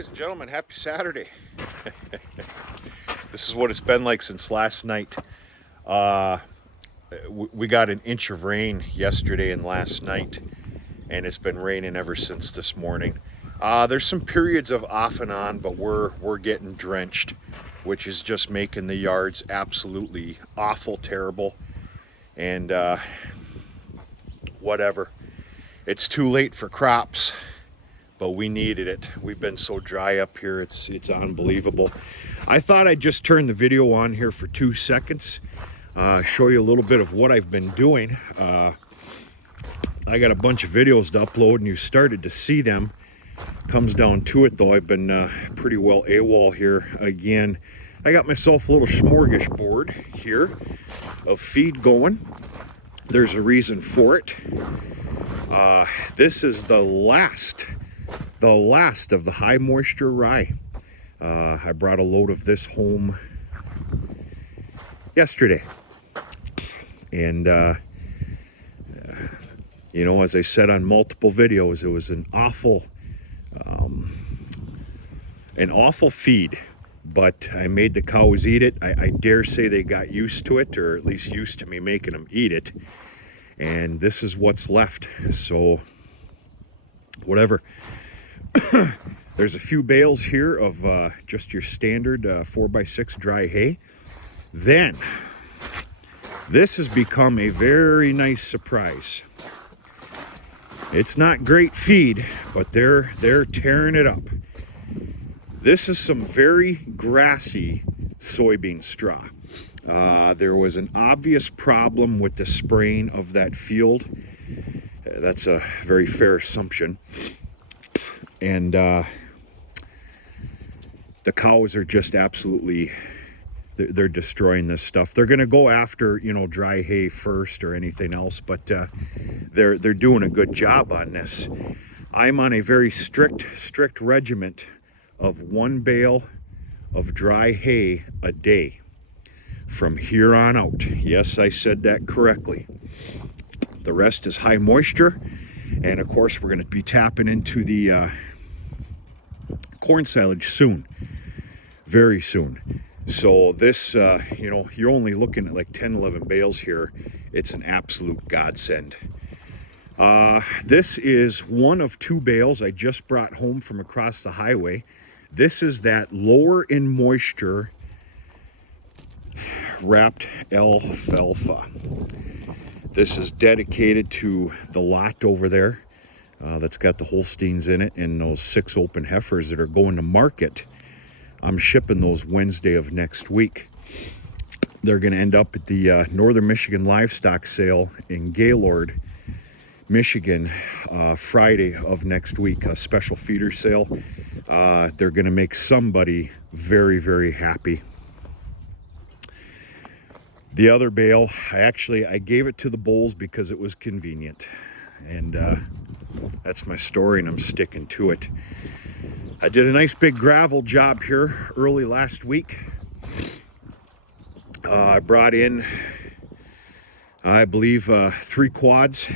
Ladies and gentlemen, happy Saturday. This is what it's been like since last night. We got an inch of rain yesterday and last night, and it's been raining ever since this morning. There's some periods of off and on, but we're getting drenched, which is just making the yards absolutely awful, terrible, and whatever. It's too late for crops, but we needed it. We've been so dry up here, it's unbelievable. I thought I'd just turn the video on here for 2 seconds, show you a little bit of what I've been doing. I got a bunch of videos to upload, and you started to see them. Comes down to it though, I've been pretty well AWOL here again. I got myself a little smorgasbord here of feed going. There's a reason for it. This is the last of the high moisture rye. I brought a load of this home yesterday, and you know, as I said on multiple videos, it was an awful feed, but I made the cows eat it. I dare say they got used to it, or at least used to me making them eat it, and this is what's left. So whatever. There's a few bales here of just your standard 4x6 dry hay. Then this has become a very nice surprise. It's not great feed, but they're tearing it up. This is some very grassy soybean straw. There was an obvious problem with the spraying of that field. That's a very fair assumption. And the cows are just absolutely, they're destroying this stuff. They're going to go after, you know, dry hay first or anything else, but they're doing a good job on this. I'm on a very strict regiment of 1 bale of dry hay a day from here on out. Yes, I said that correctly. The rest is high moisture, and of course we're going to be tapping into the corn silage soon, very soon. So this, you know, you're only looking at like 10-11 bales here. It's an absolute godsend. This is one of 2 bales I just brought home from across the highway. This is that lower in moisture wrapped alfalfa. This is dedicated to the lot over there that's got the Holsteins in it and those 6 open heifers that are going to market. I'm shipping those Wednesday of next week. They're going to end up at the Northern Michigan Livestock Sale in Gaylord, Michigan, Friday of next week, a special feeder sale. They're going to make somebody very, very happy. The other bale, I gave it to the bulls because it was convenient. And that's my story, and I'm sticking to it. I did a nice big gravel job here early last week. I brought in, I believe, 3 quads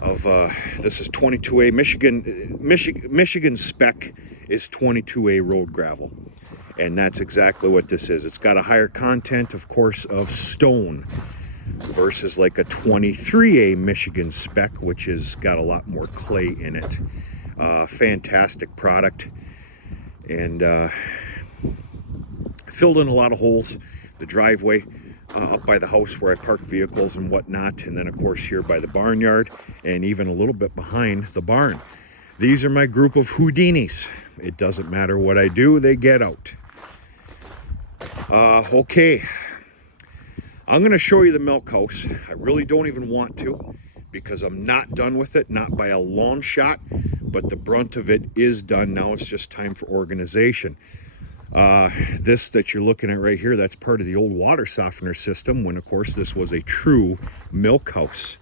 of, this is 22A. Michigan spec is 22A road gravel. And that's exactly what this is. It's got a higher content, of course, of stone versus like a 23A Michigan spec, which has got a lot more clay in it. Fantastic product. And filled in a lot of holes. The driveway up by the house where I park vehicles and whatnot. And then, of course, here by the barnyard and even a little bit behind the barn. These are my group of Houdinis. It doesn't matter what I do, they get out. Okay, I'm going to show you the milk house. I really don't even want to because I'm not done with it, not by a long shot, but the brunt of it is done. Now it's just time for organization. This that you're looking at right here, that's part of the old water softener system when, of course, this was a true milk house.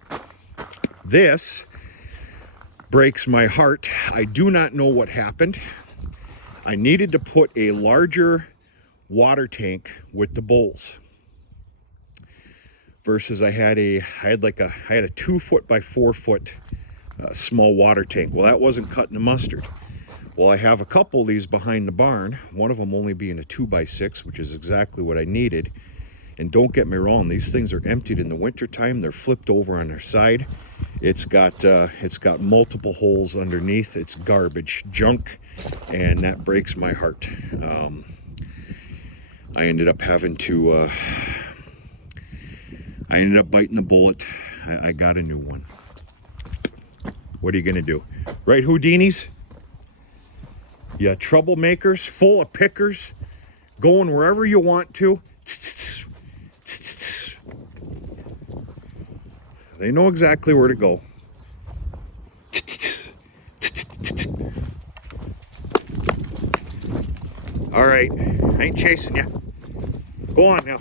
This breaks my heart. I do not know what happened. I needed to put a larger water tank with the bulls versus I had a 2 foot by 4 foot small water tank. Well, that wasn't cutting the mustard. Well, I have a couple of these behind the barn, one of them only being a 2x6, which is exactly what I needed. And don't get me wrong, these things are emptied in the wintertime. They're flipped over on their side. It's got multiple holes underneath. It's garbage, junk, and that breaks my heart. I ended up having to, I ended up biting the bullet. I got a new one. What are you gonna do? Right, Houdinis? Yeah, troublemakers, full of pickers, going wherever you want to. They know exactly where to go. All right, I ain't chasing you. Go on now.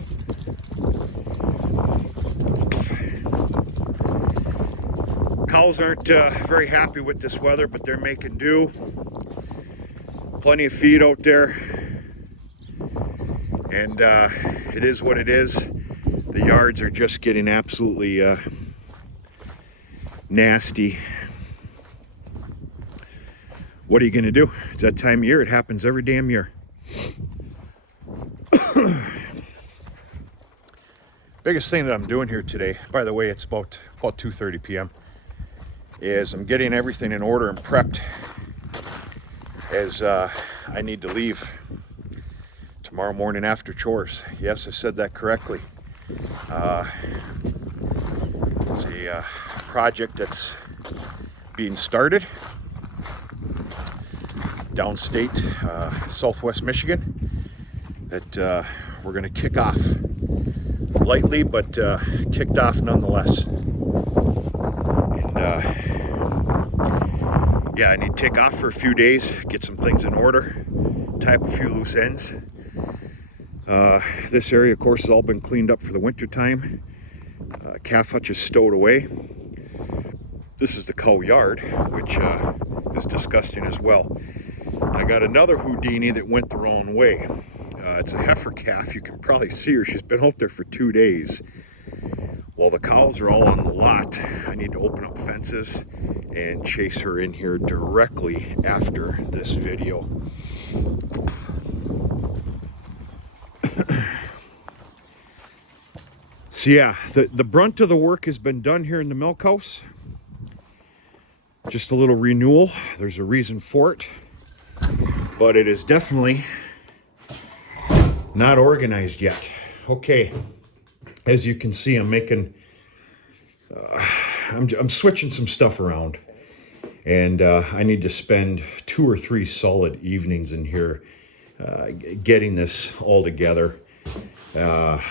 Cows aren't very happy with this weather, but they're making do. Plenty of feed out there. And it is what it is. The yards are just getting absolutely nasty. What are you going to do? It's that time of year. It happens every damn year. Biggest thing that I'm doing here today, by the way, it's about 2:30 p.m., is I'm getting everything in order and prepped, as I need to leave tomorrow morning after chores. Yes, I said that correctly. It's a project that's being started downstate, southwest Michigan, that we're going to kick off lightly, but kicked off nonetheless. And yeah, I need to take off for a few days, get some things in order, tie up a few loose ends. This area, of course, has all been cleaned up for the winter time. Calf hutch is stowed away. This is the cow yard, which is disgusting as well. I got another Houdini that went the wrong way. It's a heifer calf. You can probably see her. She's been out there for 2 days. While the cows are all on the lot, I need to open up fences and chase her in here directly after this video. So yeah, the brunt of the work has been done here in the milk house. Just a little renewal. There's a reason for it. But it is definitely not organized yet. Okay, as you can see, I'm making, I'm switching some stuff around, and I need to spend 2 or 3 solid evenings in here getting this all together. Yeah,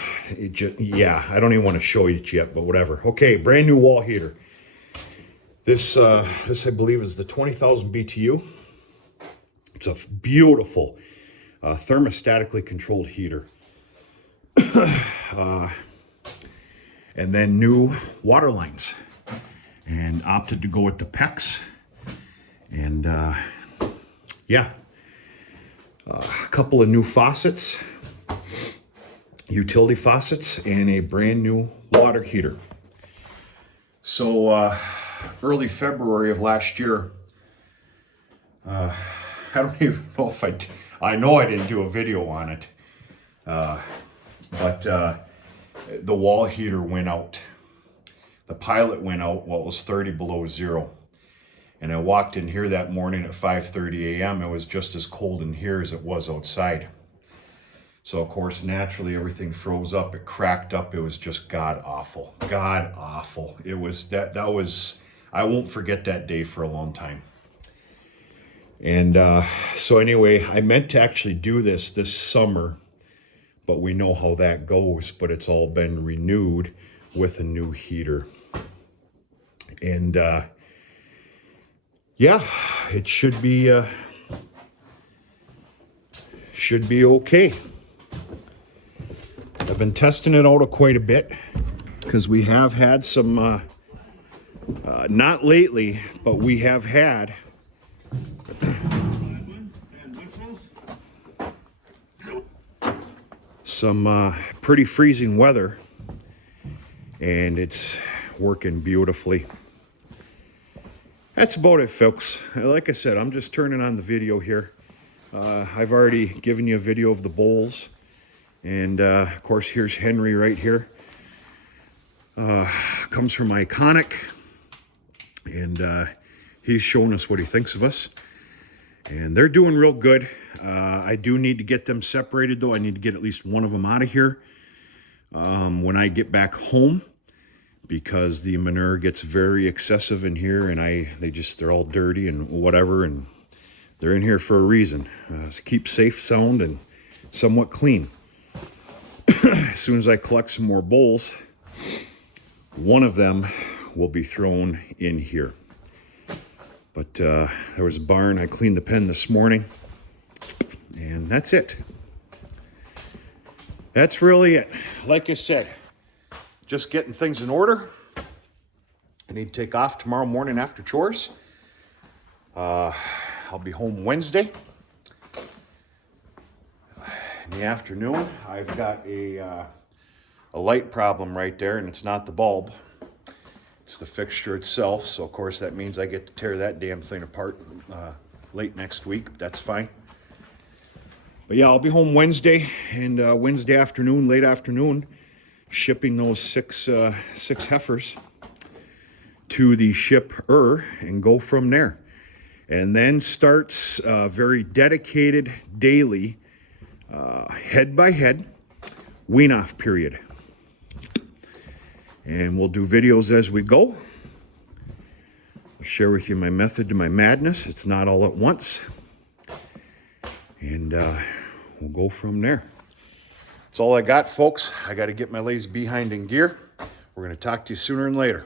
I don't even want to show it yet, but whatever. Okay, brand new wall heater. This I believe is the 20,000 BTU. It's a beautiful thermostatically controlled heater. And then new water lines, and opted to go with the PEX. And yeah, a couple of new faucets, utility faucets, and a brand new water heater. So early February of last year, I don't even know if I know I didn't do a video on it, but the wall heater went out. The pilot went out while it was 30 below zero. And I walked in here that morning at 5:30 a.m. It was just as cold in here as it was outside. So of course, naturally, everything froze up. It cracked up. It was just god awful. God awful. It was that was, I won't forget that day for a long time. And so anyway, I meant to actually do this summer, but we know how that goes. But it's all been renewed with a new heater. And yeah, it should be okay. I've been testing it out quite a bit because we have had some, not lately, but we have had some pretty freezing weather, and it's working beautifully. That's about it, folks. Like I said, I'm just turning on the video here. I've already given you a video of the bulls. And of course, here's Henry right here. Comes from Iconic. And he's showing us what he thinks of us. And they're doing real good. I do need to get them separated, though. I need to get at least one of them out of here when I get back home, because the manure gets very excessive in here, and they're all dirty and whatever, and they're in here for a reason. To keep safe, sound, and somewhat clean. As soon as I collect some more bulls, one of them will be thrown in here. But there was a barn. I cleaned the pen this morning, and that's it. That's really it. Like I said, just getting things in order. I need to take off tomorrow morning after chores. I'll be home Wednesday. In the afternoon, I've got a light problem right there, and it's not the bulb. It's the fixture itself, so of course that means I get to tear that damn thing apart late next week, but that's fine. But yeah, I'll be home Wednesday, and Wednesday afternoon, late afternoon, shipping those six heifers to the shipper and go from there. And then starts a very dedicated daily head by head wean off period. And we'll do videos as we go. I'll share with you my method to my madness. It's not all at once. And we'll go from there. That's all I got, folks. I got to get my lazy behind in gear. We're going to talk to you sooner and later.